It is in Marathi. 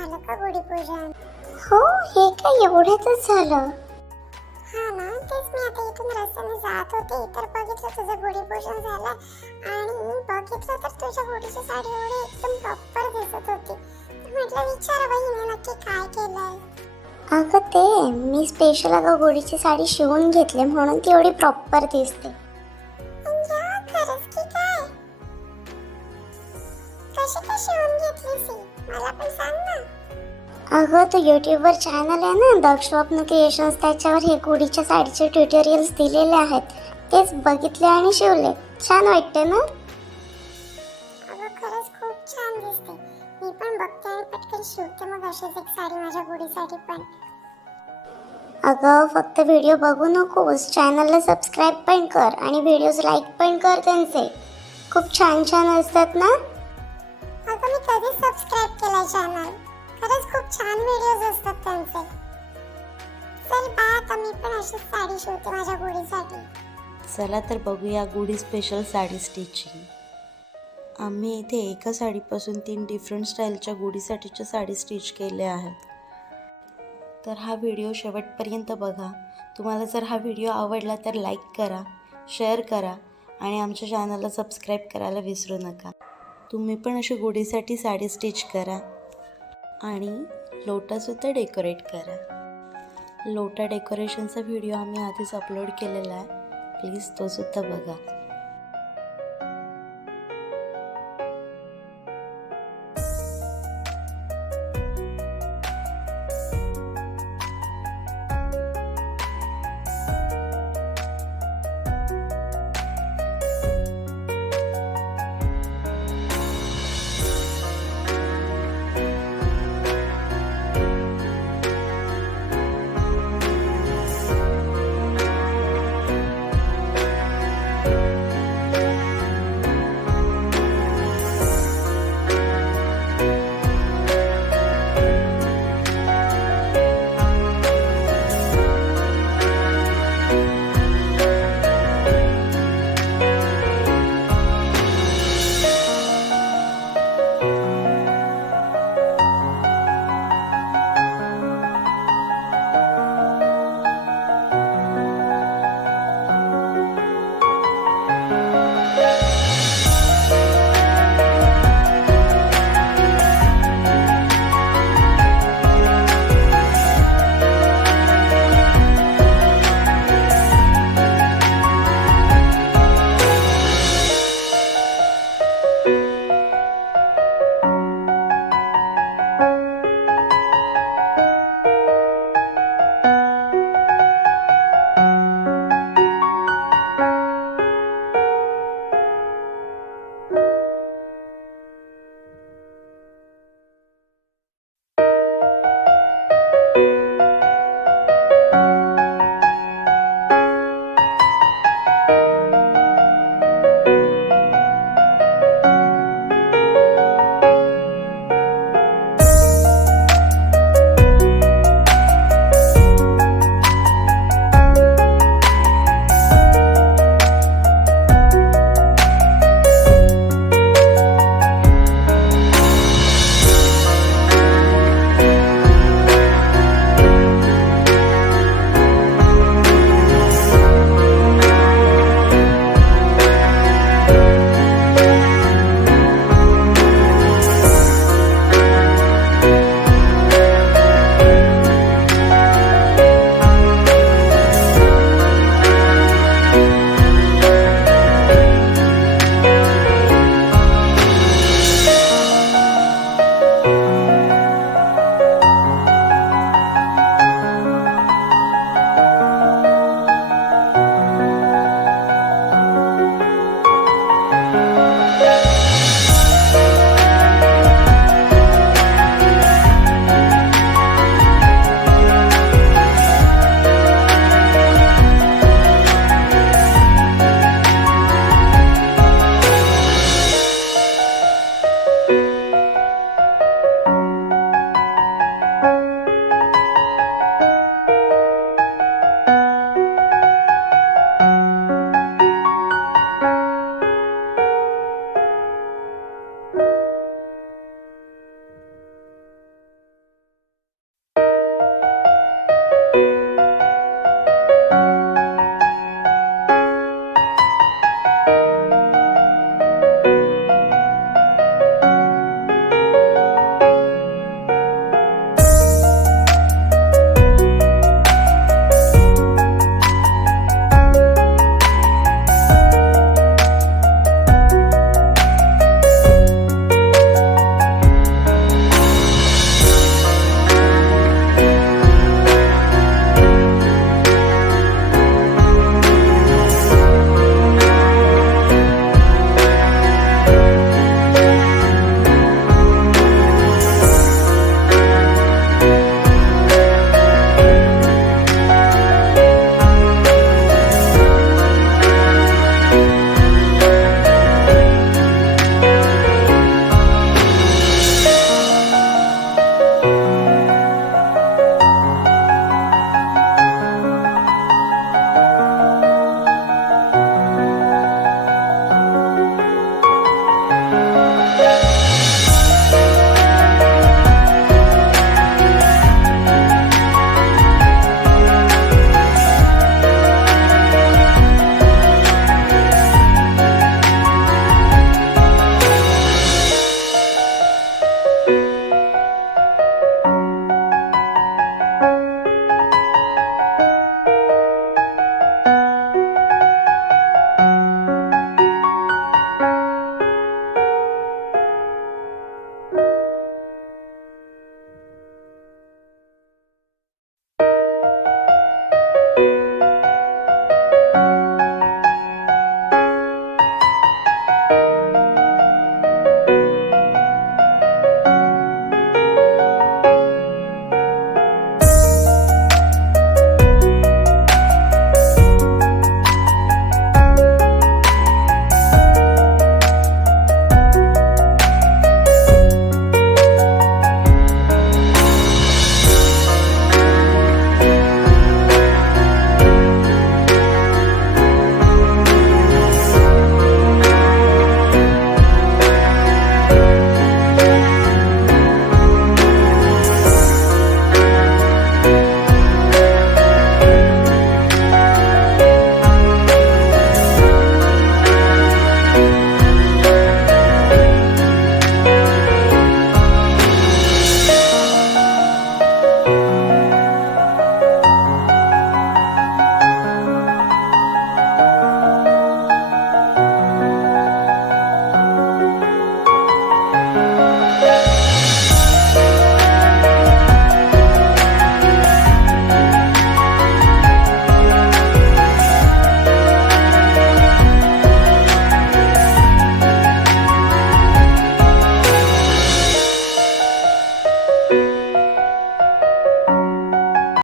झालं का गुढीपूजन? हो, हे काय एवढ्यातच झालं? हा ना, तेच मी आता इथून रस्त्याने जात होते तर बघितलं तुझं गुढीपूजन झालं आणि बघितलं तर तुझ्या गुढीची साडी एवढी एकदम प्रॉपर दिसत होती. तर म्हटलं विचारा बहिणीने नक्की काय केलंय. अगं ते मी स्पेशल गुढीची साडी शिवून घेतली म्हणून ती एवढी प्रॉपर दिसते. या खरंच की काय? कशी काय शिवून घेतलीस ही? मला पण सांग ना. अगं तो यूट्यूबवर चॅनल आहे ना, दक्ष स्वप्न क्रिएशन्स, त्याच्यावर हे गुढीच्या साडीचे ट्युटोरियल्स दिलेले आहेत. तेच बघितले आणि शिवले. छान वाटते ना? अगं खरंच खूप छान दिसते. मी पण बघते आणि पटकन शिवते मग अशीच एक साडी माझ्या गुढीसाठी पण. अगं फक्त व्हिडिओ बघू नकोस, चॅनलला सबस्क्राईब पण कर आणि व्हिडिओज लाईक पण कर त्यांचे. खूप छान छान असतात ना. अगं मी कधीच सबस्क्राईब केलाय चॅनल. खरंच खूप छान व्हिडिओज असतात त्यांचे. चल बाय, आता मी पण अशीच साडी शिवते माझ्या गुढीसाठी. चला तर बघूया गुढी स्पेशल साडी स्टिचिंग. आम्ही इथे एका साडीपासून 3 डिफरंट स्टाईलच्या गुढीसाठीच्या साडी स्टिच केल्या आहेत. तर हा व्हिडिओ शेवटपर्यंत बघा. तुम्हाला जर हा व्हिडिओ आवडला तर लाईक करा, शेअर करा आणि आमच्या चॅनलला सबस्क्राईब करायला विसरू नका. तुम्ही पण अशी गुढीसाठी साडी स्टिच करा आणि लोटासुद्धा डेकोरेट करा. लोटा डेकोरेशनचा व्हिडिओ आम्ही आधीच अपलोड केलेला आहे, प्लीज तो सुद्धा बघा.